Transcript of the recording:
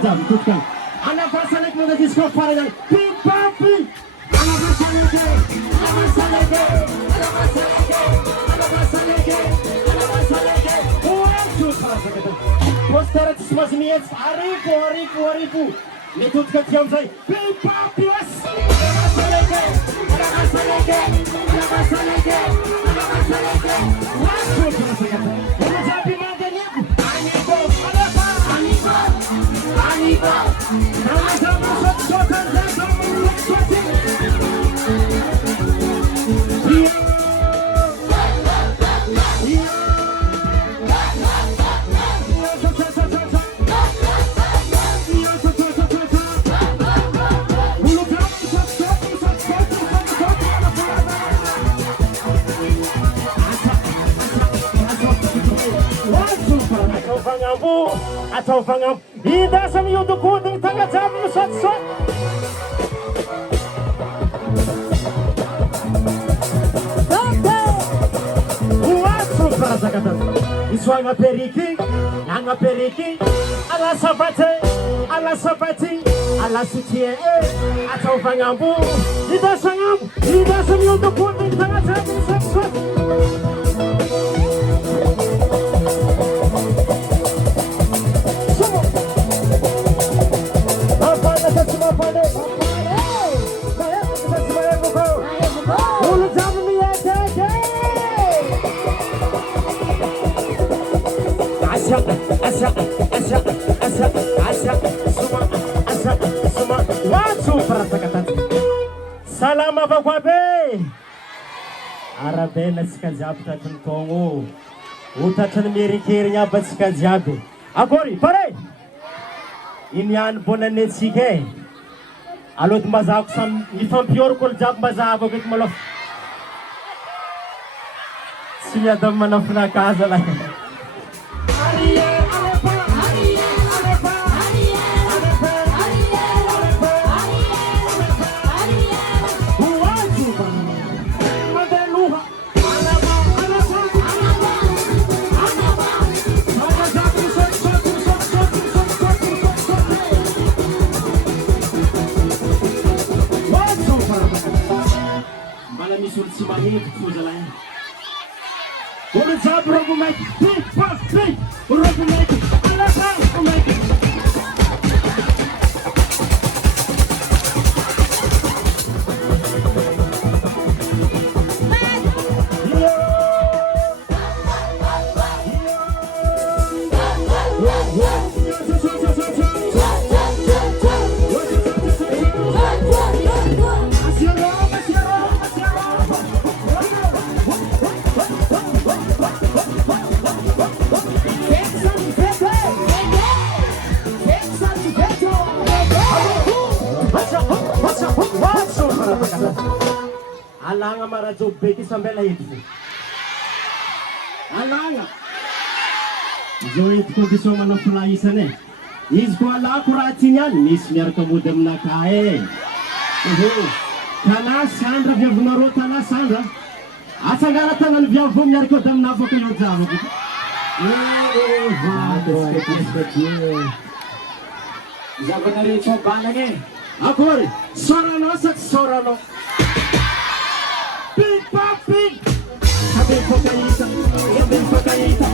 jam tutkan. Anak pasalek mo na disco para lang. Big papi. Anak pasalek. Anak pasalek. Anak pasalek. Anak pasalek. Anak pasalek. Uang para sa kita. Poster at smasmiets. Arifu. Nitutkan siya say. Big papi. Anak pasalek. Anak pasalek. Anak pasalek. Anak pasalek. Uang para sa kita. Ano sabi mo ganyan? Anigo, sama-sama shot-shotan dan shot-shotin. Iya. Atau fangam ida sa miyo duko ding tanga jam no shot Uatsu para sa kata iswa nga periki ala sabati ala sutie atau fangam ida sa miyo duko ding tanga jam no shot Salama bakwabe arabena sikajabu tatun kongo utatan mirikirnya bat sikajabu agori pare inyan bonane sike alot mazak sam ifampior kol jab mazab git malof siya dam manafna kaza la si mahit po jalan. Ulit sa rogumek, big rogumek, alasan rogumek. Alanga marajo beki sampai lahir. Alanga. Joit ko diso mano fly sana. Isko ala kuratinya mismiar kemudem nakae. Kana Sandra vyavuno kana Sandra. Asagara tangan vyavum nyar ko dam na foko yo jamu. Zabanari coba lagi. Akor sorano. Big papi. Sabi ko kaita.